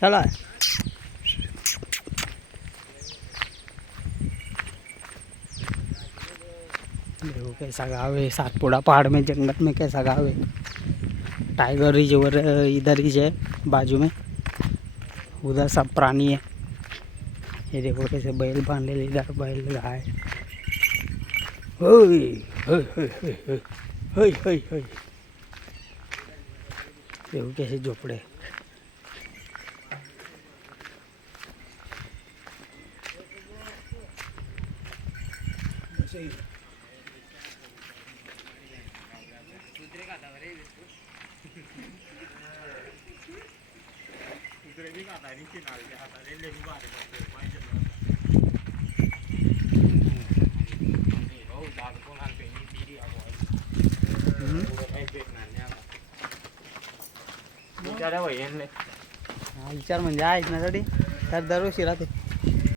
चला देखो कैसा गाँव है, सातपुड़ा पहाड़ में जंगल में कैसा गाँव है। टाइगर रिजर्वर इधर ही है बाजू में, उधर सब प्राणी है। ये देखो कैसे बैल बांधे, इधर बैल गाय। ओए होय होय होय होय होय होय होय। देखो कैसे झोपड़े। विचार म्हणजे ऐकण्यासाठी तर दरवर्षी राहते.